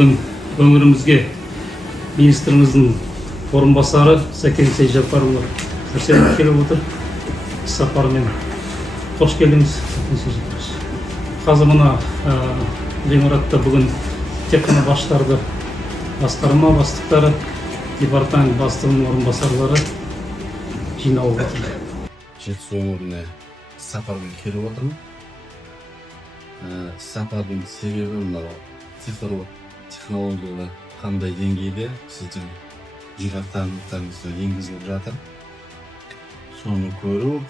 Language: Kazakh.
бүгін өңірімізге министріміздің орынбасары Сәкен Сейжаппарұлы Сәрсенов келіп отыр. Сапармен қош келдіңіз. Қазір мына ғимаратта бүгін тек қана басшыларды, басқарма бастықтары, департамент бастығының орынбасарлары жиналып отыр. Жетісу өңіріне сапармен келіп отырмын. Сапардың себебі мынау цифрлық технологиялар қандай деңгейде сіздің жүйе енгізіліп жатыр. Соны көру,